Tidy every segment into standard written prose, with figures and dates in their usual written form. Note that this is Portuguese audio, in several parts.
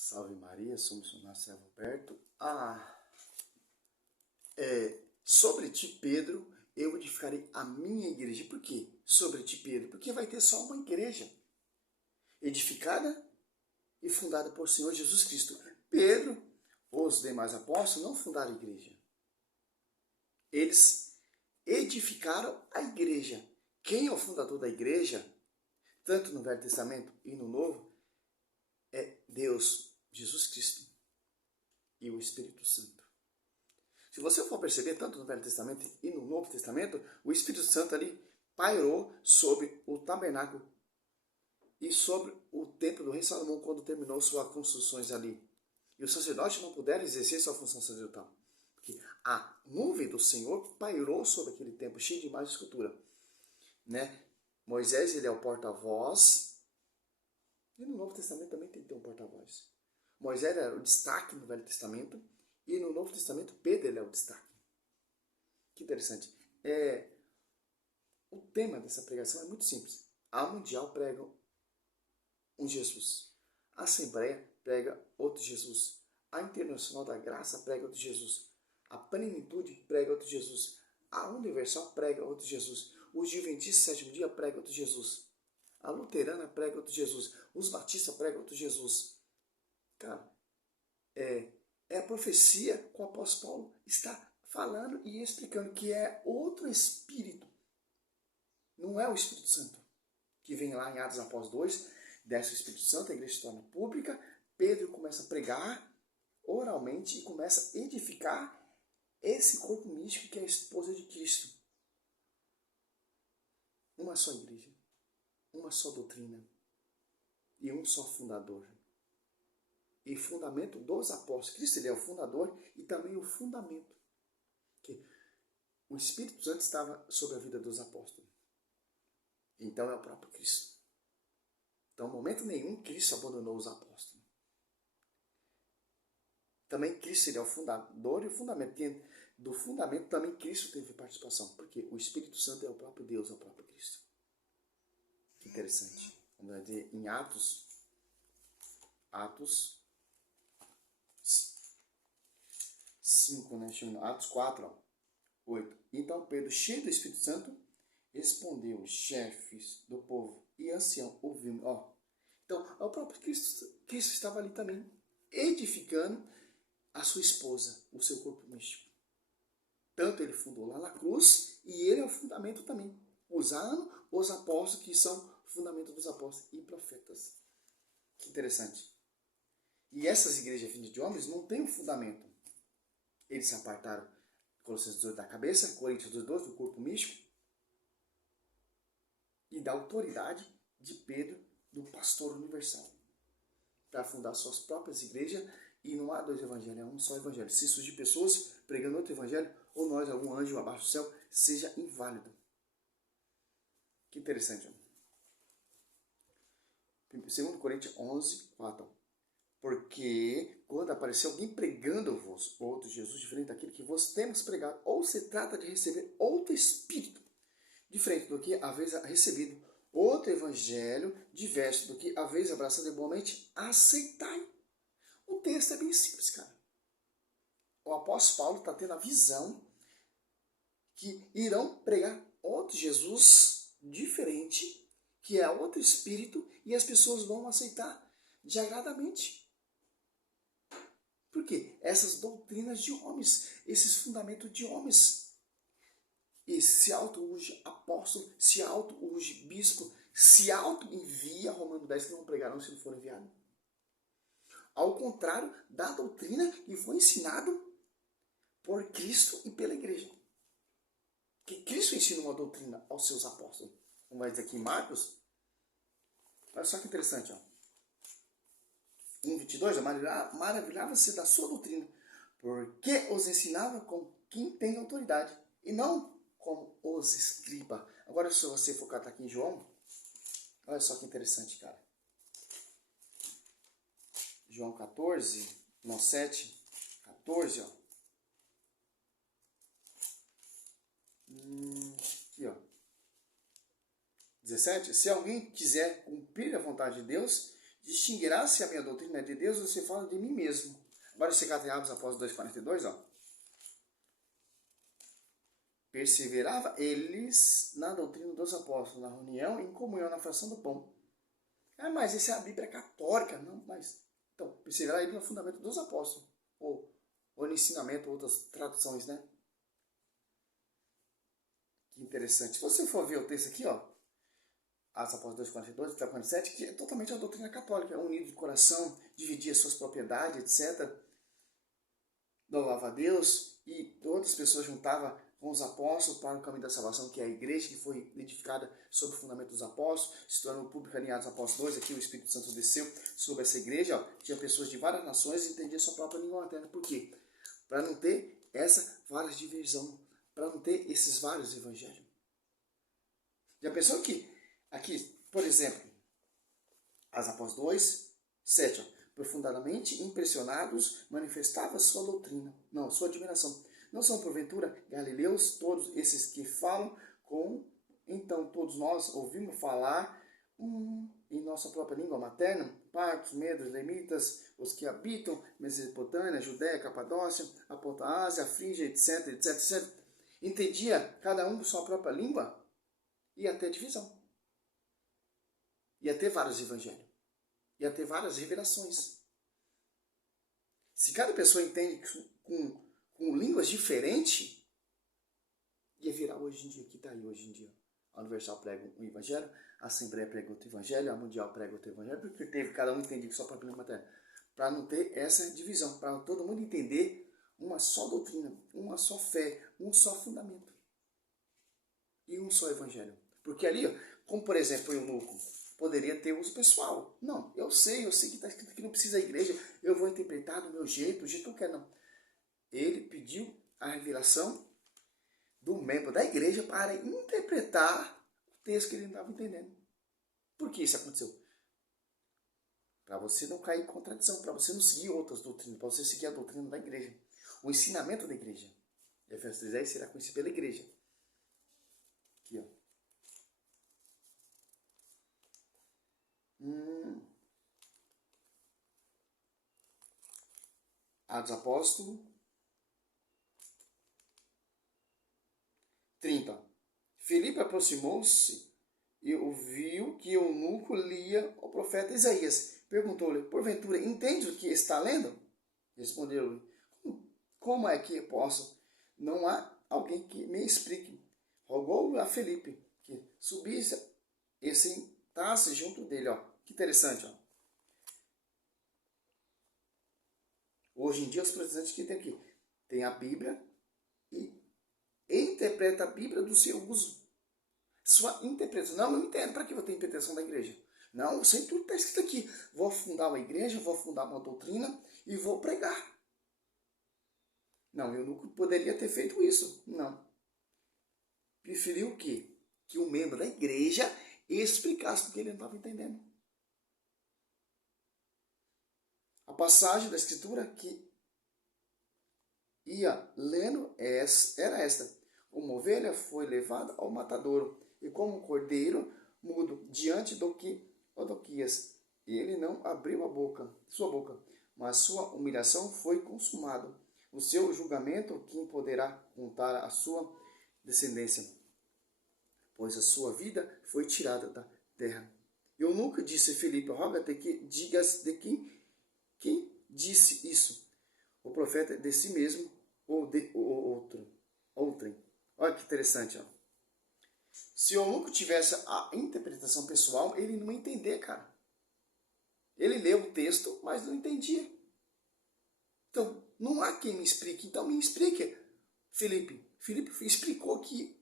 Salve Maria, sou o missionário Servo Alberto. Sobre ti, Pedro, eu edificarei a minha igreja. Por quê? Sobre ti, Pedro? Porque vai ter só uma igreja edificada e fundada por Senhor Jesus Cristo. Pedro, os demais apóstolos, não fundaram a igreja. Eles edificaram a igreja. Quem é o fundador da igreja, tanto no Velho Testamento e no Novo, é Deus, Jesus Cristo e o Espírito Santo. Se você for perceber, tanto no Velho Testamento e no Novo Testamento, o Espírito Santo ali pairou sobre o tabernáculo e sobre o templo do rei Salomão quando terminou suas construções ali. E os sacerdotes não puderam exercer sua função sacerdotal, porque a nuvem do Senhor pairou sobre aquele templo cheio de imagens e escultura, né? Moisés, ele é o porta-voz, e no Novo Testamento também tem que ter um porta-voz. Moisés era o destaque no Velho Testamento, e no Novo Testamento Pedro ele é o destaque. Que interessante. O tema dessa pregação é muito simples. A Mundial prega um Jesus. A Assembleia prega outro Jesus. A Internacional da Graça prega outro Jesus. A Plenitude prega outro Jesus. A Universal prega outro Jesus. Os Adventistas do Sétimo Dia prega outro Jesus. A Luterana prega outro Jesus. Os Batistas pregam outro Jesus. Cara, é a profecia que o apóstolo Paulo está falando e explicando que é outro Espírito. Não é o Espírito Santo. Que vem lá em Atos Apóstolos 2, desce o Espírito Santo, a igreja se torna pública, Pedro começa a pregar oralmente e começa a edificar esse corpo místico que é a esposa de Cristo. Uma só igreja, uma só doutrina e um só fundador. E fundamento dos apóstolos. Cristo ele é o fundador e também o fundamento. Que o Espírito Santo estava sobre a vida dos apóstolos. Então é o próprio Cristo. Então, em momento nenhum, Cristo abandonou os apóstolos. Também Cristo ele é o fundador e o fundamento. Do fundamento também Cristo teve participação. Porque o Espírito Santo é o próprio Deus, é o próprio Cristo. Que interessante. Vamos ver em Atos 5, né? Atos 4, 8. Então Pedro, cheio do Espírito Santo, respondeu, chefes do povo e ancião, ouvindo. Então, o próprio Cristo estava ali também, edificando a sua esposa, o seu corpo místico. Tanto ele fundou lá na cruz, e ele é o fundamento também, usando os apóstolos, que são o fundamento dos apóstolos e profetas. Que interessante. E essas igrejas vindas de homens não têm um fundamento. Eles se apartaram, Colossenses 18, da cabeça, Coríntios 2, do corpo místico, e da autoridade de Pedro, do pastor universal, para fundar suas próprias igrejas. E não há dois evangelhos, é um só evangelho. Se surgir pessoas pregando outro evangelho, ou nós, algum anjo abaixo do céu, seja inválido. Que interessante. 2 Coríntios 11, 4. Porque quando aparecer alguém pregando-vos outro Jesus diferente daquele que vos temos pregado, ou se trata de receber outro Espírito diferente do que haveis recebido, outro evangelho diverso do que haveis abraçado igualmente, aceitai. O texto é bem simples, cara. O apóstolo Paulo está tendo a visão que irão pregar outro Jesus diferente, que é outro Espírito, e as pessoas vão aceitar de agradamente. Por quê? Essas doutrinas de homens, esses fundamentos de homens. E se auto-urge apóstolo, se auto-urge bispo, se auto-envia, Romano 10, que não pregarão se não for enviado. Ao contrário da doutrina que foi ensinado por Cristo e pela igreja. Que Cristo ensina uma doutrina aos seus apóstolos. Como vai dizer aqui em Marcos, olha só que interessante, 1:22, maravilhava-se da sua doutrina, porque os ensinava com quem tem autoridade, e não como os escriba. Agora, se você focar aqui em João, olha só que interessante, cara. João 14, não, 7, 14, Aqui, 17. Se alguém quiser cumprir a vontade de Deus, Distinguirá-se a minha doutrina de Deus, você fala de mim mesmo. Agora você cata em Atos Apóstolos 2,42, ó. Perseverava eles na doutrina dos apóstolos, na reunião, em comunhão, na fração do pão. Ah, mas isso é a Bíblia católica. Não, mas... Então, perseverar ele no fundamento dos apóstolos. Ou no ensinamento, outras traduções, né? Que interessante. Se você for ver o texto aqui, ó. Atos Apóstolos 2,42 até 47, que é totalmente a doutrina católica. É unido de coração, dividir as suas propriedades, etc. Louvava a Deus e todas as pessoas juntavam com os apóstolos para o caminho da salvação, que é a igreja que foi edificada sob o fundamento dos apóstolos, se tornou pública em Atos Apóstolos 2, aqui o Espírito Santo desceu sobre essa igreja, ó, tinha pessoas de várias nações e entendiam sua própria língua materna. Por quê? Para não ter essa várias divisão, para não ter esses vários evangelhos. Já pensou que, aqui, por exemplo, Atos Apóstolos 2, 7, ó, profundamente impressionados, manifestava sua doutrina, não, sua admiração. Não são, porventura, galileus todos esses que falam com... Então, todos nós ouvimos falar em nossa própria língua materna, partos, medos, lemitas, os que habitam Mesopotâmia, Judéia, Capadócia, a Ponta Ásia, a Frígia, etc, etc, etc. Entendia cada um sua própria língua? Ia ter divisão. Ia ter vários evangelhos. Ia ter várias revelações. Se cada pessoa entende com línguas diferentes, ia virar hoje em dia, que está aí hoje em dia. A Universal prega um evangelho, a Assembleia prega outro evangelho, a Mundial prega outro evangelho, porque cada um entende só para a língua materna. Para não ter essa divisão, para todo mundo entender uma só doutrina, uma só fé, um só fundamento. E um só evangelho. Porque ali, como por exemplo o eunuco, poderia ter uso pessoal. Não, eu sei que está escrito que não precisa da igreja, eu vou interpretar do meu jeito, do jeito que eu quero, não. Ele pediu a revelação do membro da igreja para interpretar o texto que ele não estava entendendo. Por que isso aconteceu? Para você não cair em contradição, para você não seguir outras doutrinas, para você seguir a doutrina da igreja, o ensinamento da igreja. Efésios 3:10 será conhecido pela igreja. Aqui, ó. Atos Apóstolos 30. Filipe aproximou-se e ouviu que o eunuco lia o profeta Isaías. Perguntou-lhe, porventura, entende o que está lendo? Respondeu-lhe, como é que posso? Não há alguém que me explique. Rogou a Filipe que subisse e sentasse junto dele. Ó. Que interessante. Ó. Hoje em dia, os protestantes que tem aqui, tem a Bíblia e interpreta a Bíblia do seu uso. Sua interpretação. Não, eu entendo para que eu tenho interpretação da igreja. Não, eu sei tudo que está escrito aqui. Vou fundar uma igreja, vou fundar uma doutrina e vou pregar. Não, eu nunca poderia ter feito isso. Não. Preferiu o quê? Que um membro da igreja explicasse porque ele não estava entendendo. A passagem da escritura que ia lendo era esta. Uma ovelha foi levada ao matadouro, e como um cordeiro mudo diante do que Odoquias, ele não abriu sua boca, mas sua humilhação foi consumada. O seu julgamento, quem poderá contar a sua descendência? Pois a sua vida foi tirada da terra. Eu nunca disse, Filipe, roga-te que digas de quem disse isso. O profeta de si mesmo ou de outrem. Olha que interessante, ó. Se o eunuco tivesse a interpretação pessoal, ele não ia entender, cara. Ele leu o texto, mas não entendia. Então, não há quem me explique. Então, me explique, Filipe. Filipe explicou que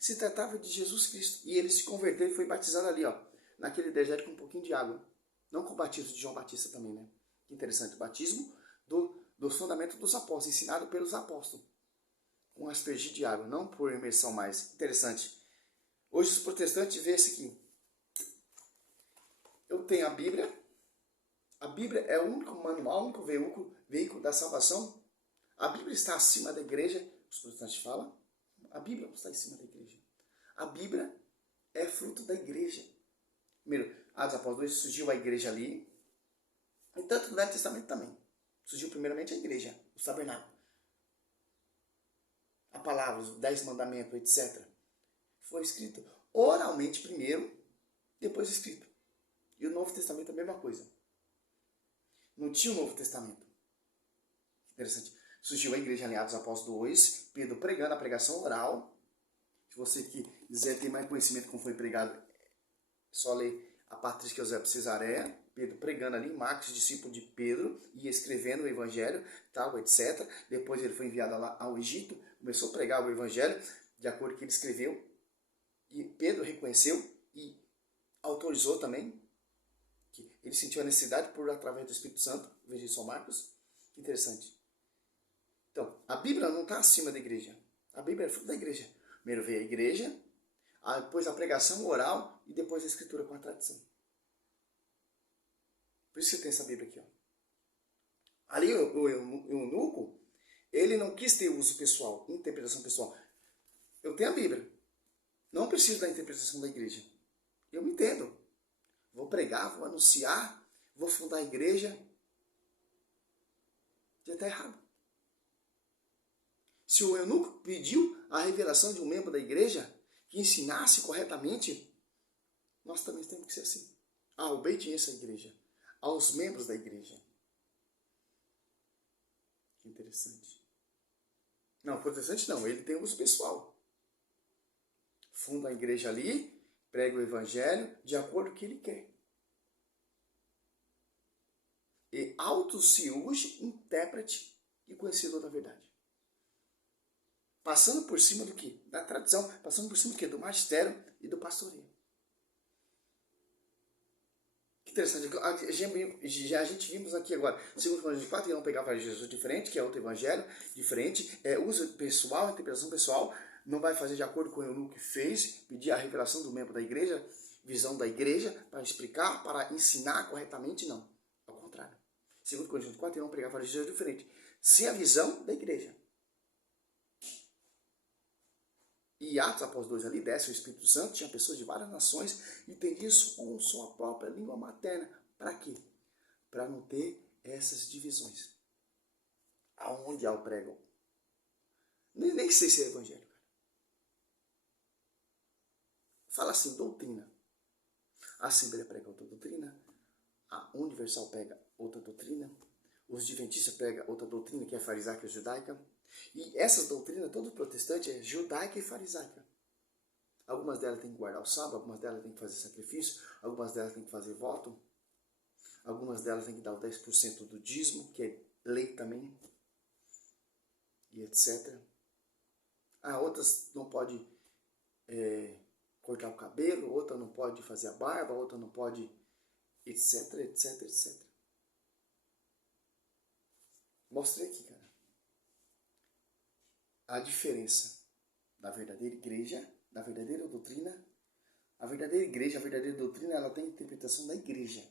se tratava de Jesus Cristo. E ele se converteu e foi batizado ali, ó, naquele deserto com um pouquinho de água. Não com o batismo de João Batista também, né? Que interessante. O batismo do fundamento dos apóstolos, ensinado pelos apóstolos. Com aspergir de água, não por imersão mais. Interessante. Hoje os protestantes veem isso aqui. Eu tenho a Bíblia. A Bíblia é o único manual, o único veículo da salvação. A Bíblia está acima da igreja. Os protestantes falam. A Bíblia está em cima da igreja. A Bíblia é fruto da igreja. Primeiro, Atos dos Apóstolos 2, surgiu a igreja ali. E tanto no Velho Testamento também. Surgiu primeiramente a igreja, o tabernáculo. A palavra, os 10 mandamentos, etc. Foi escrito oralmente primeiro, depois escrito. E o Novo Testamento é a mesma coisa. Não tinha o Novo Testamento. Interessante. Surgiu a igreja em Atos dos Apóstolos 2, Pedro pregando a pregação oral. Se você que quiser ter mais conhecimento como foi pregado, só ler a Patrícia Eusébio Cesareia, Pedro pregando ali, Marcos, discípulo de Pedro, ia escrevendo o evangelho, tal, etc. Depois ele foi enviado lá ao Egito, começou a pregar o evangelho, de acordo com o que ele escreveu. E Pedro reconheceu e autorizou também, que ele sentiu a necessidade por através do Espírito Santo, veja São Marcos. Interessante. Então, a Bíblia não está acima da igreja. A Bíblia é fruto da igreja. Primeiro veio a igreja, depois a pregação oral e depois a escritura com a tradição. Por isso você tem essa Bíblia aqui. Ó. Ali o eunuco, ele não quis ter uso pessoal, interpretação pessoal. Eu tenho a Bíblia. Não preciso da interpretação da igreja. Eu me entendo. Vou pregar, vou anunciar, vou fundar a igreja. Já está errado. Se o eunuco pediu a revelação de um membro da igreja que ensinasse corretamente, nós também temos que ser assim. A obediência à igreja, aos membros da igreja. Que interessante. Não, protestante não, ele tem uso pessoal. Funda a igreja ali, prega o evangelho de acordo com o que ele quer. E auto-se hoje intérprete e conhecedor da verdade. Passando por cima do quê? Da tradição. Passando por cima do quê? Do magistério e do pastoreio. Que interessante. A gente vimos aqui agora, segundo Coríntios 4, não pegar para Jesus diferente, que é outro evangelho, diferente. Uso pessoal, interpretação pessoal. Não vai fazer de acordo com o eunuco que fez, pedir a revelação do membro da igreja, visão da igreja, para explicar, para ensinar corretamente, não. Ao contrário. Segundo Coríntios 4, não pregar para Jesus diferente. Sem a visão da igreja. E Atos após 2 ali, desce o Espírito Santo, tinha pessoas de várias nações, e entendia isso com sua própria língua materna. Para quê? Para não ter essas divisões. Aonde há o pregam. Nem sei se é evangelho, cara. Fala assim, doutrina. A Assembleia prega outra doutrina, a Universal pega outra doutrina, os adventistas pegam outra doutrina, que é a farisaica e a judaica. E essas doutrinas, todo protestante, é judaica e farisaica. Algumas delas têm que guardar o sábado, algumas delas têm que fazer sacrifício, algumas delas têm que fazer voto, algumas delas têm que dar o 10% do dízimo, que é lei também, e etc. Outras não pode cortar o cabelo, outra não pode fazer a barba, outra não pode, etc, etc, etc. Mostrei aqui, cara, a diferença da verdadeira igreja, da verdadeira doutrina. A verdadeira igreja, a verdadeira doutrina, ela tem a interpretação da igreja.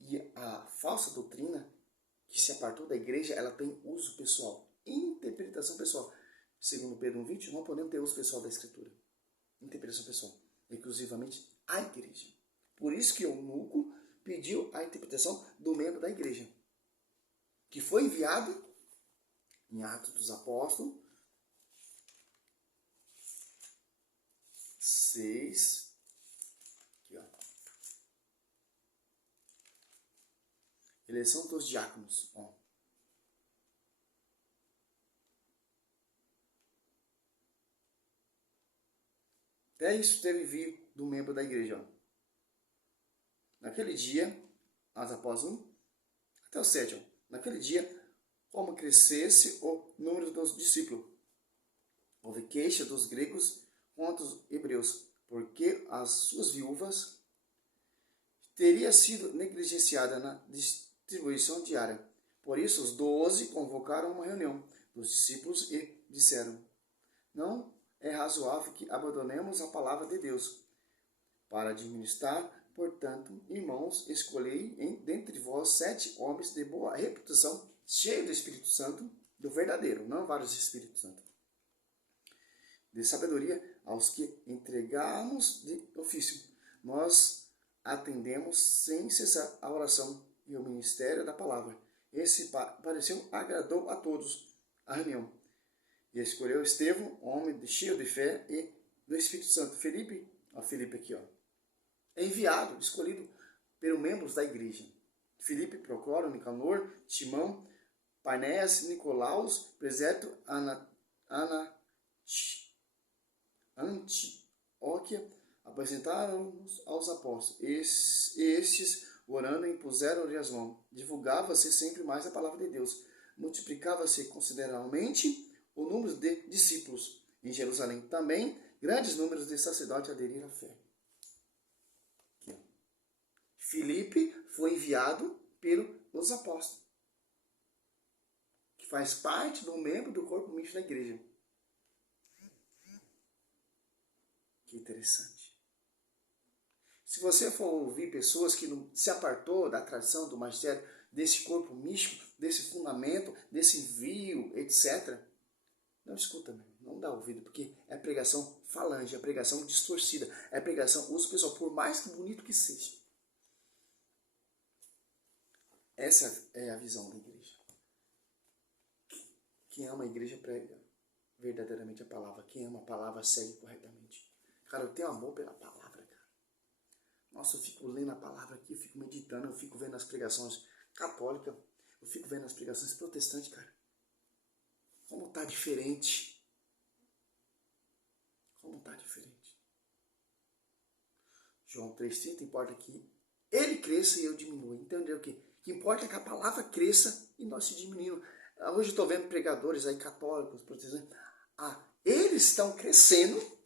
E a falsa doutrina, que se apartou da igreja, ela tem uso pessoal, interpretação pessoal. Segundo Pedro 1,20, não podemos ter uso pessoal da escritura. Interpretação pessoal, exclusivamente a igreja. Por isso que o eunuco pediu a interpretação do membro da igreja, que foi enviado em Atos dos Apóstolos 6. Aqui, ó. Eleição dos diáconos. Ó. Até isso teve vir do membro da igreja. Ó. Naquele dia, Atos Apóstolos 1, até o 7. Ó. Naquele dia, como crescesse o número dos discípulos. Houve queixa dos gregos contra os hebreus, porque as suas viúvas teria sido negligenciada na distribuição diária. Por isso, os 12 convocaram uma reunião dos discípulos e disseram: não é razoável que abandonemos a palavra de Deus. Para administrar, portanto, irmãos, escolhei dentre vós 7 homens de boa reputação, cheios do Espírito Santo, do verdadeiro, não vários Espíritos Santos, de sabedoria, aos que entregamos de ofício. nós atendemos sem cessar a oração e o ministério da palavra. Esse pareceu agradou a todos a reunião. E escolheu Estevão, homem cheio de fé e do Espírito Santo. Felipe aqui, ó, é enviado, escolhido pelos membros da igreja. Filipe, Procório, Nicanor, Timão, Parnéas, Nicolaus, Presépio, Antioquia, apresentaram-nos aos apóstolos. Estes, orando, impuseram-lhe as mãos. Divulgava-se sempre mais a palavra de Deus. Multiplicava-se consideravelmente o número de discípulos. Em Jerusalém também, grandes números de sacerdotes aderiram à fé. Filipe foi enviado pelos apóstolos, que faz parte do membro do corpo místico da igreja. Que interessante. Se você for ouvir pessoas que não se apartou da tradição do magistério, desse corpo místico, desse fundamento, desse envio, etc., não escuta, não dá ouvido, porque é pregação falange, é pregação distorcida, é pregação, uso pessoal, por mais que bonito que seja. Essa é a visão da igreja. Quem ama a igreja prega verdadeiramente a palavra. Quem ama a palavra segue corretamente. Cara, eu tenho amor pela palavra, cara. Nossa, eu fico lendo a palavra aqui, eu fico meditando, eu fico vendo as pregações católicas, eu fico vendo as pregações protestantes, cara. Como tá diferente. Como tá diferente. João 3,30 importa que ele cresça e eu diminua. Entendeu o quê? O que importa é que a palavra cresça e nós se diminuímos. Hoje eu estou vendo pregadores aí católicos, protestantes. Eles estão crescendo.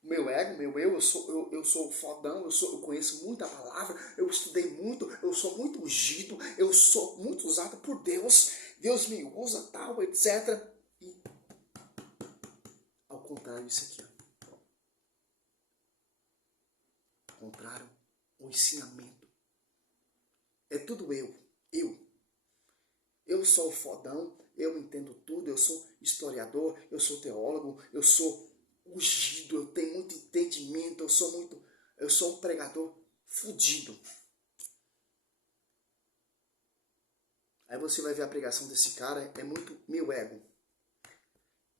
Meu ego, meu eu sou fodão, eu conheço muito a palavra, eu estudei muito, eu sou muito ungido, eu sou muito usado por Deus, Deus me usa, tal, etc. E, ao contrário, isso aqui, ó. Ao contrário, o ensinamento. É tudo eu. Eu sou o fodão, eu entendo tudo, eu sou historiador, eu sou teólogo, eu sou ungido, eu tenho muito entendimento, eu sou um pregador fudido. Aí você vai ver a pregação desse cara, é muito meu ego.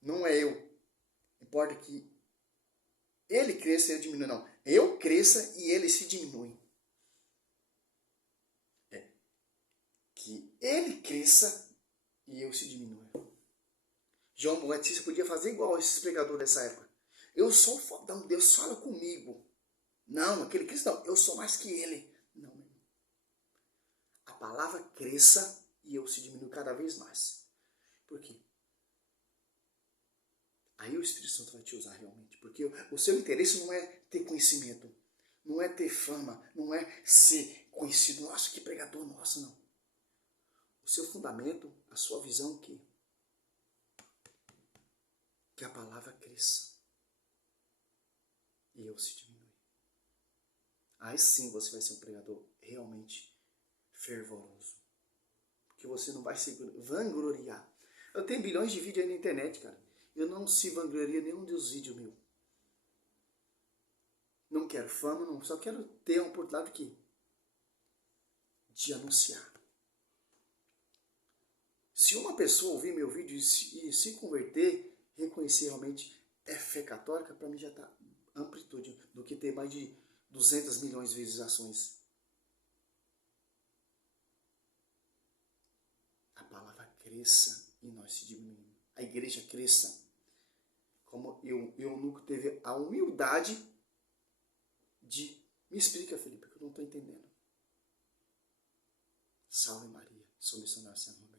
Não é eu. Importa que ele cresça e eu diminua, não. Eu cresça e ele se diminui. Que ele cresça e eu se diminua. João Batista podia fazer igual esses pregadores dessa época. Eu sou fodão, Deus fala comigo. Não, aquele cristão, eu sou mais que ele. Não, meu irmão. A palavra cresça e eu se diminua cada vez mais. Por quê? Aí o Espírito Santo vai te usar realmente. Porque o seu interesse não é ter conhecimento. Não é ter fama. Não é ser conhecido. Nossa, que pregador, nossa, não. O seu fundamento, a sua visão, que a palavra cresça e eu se diminui. Aí sim você vai ser um pregador realmente fervoroso. Porque você não vai se vangloriar. Eu tenho bilhões de vídeos aí na internet, cara. Eu não se vangloria nenhum dos vídeos meus. Não quero fama, não. Só quero ter a oportunidade de anunciar. Se uma pessoa ouvir meu vídeo e se converter, reconhecer realmente é fé católica, para mim já está amplitude do que ter mais de 200 milhões de visualizações. A palavra cresça e nós se diminuímos. A igreja cresça. Como eu nunca teve a humildade de... Me explica, Felipe, que eu não estou entendendo. Salve Maria, sou missionário São Romero.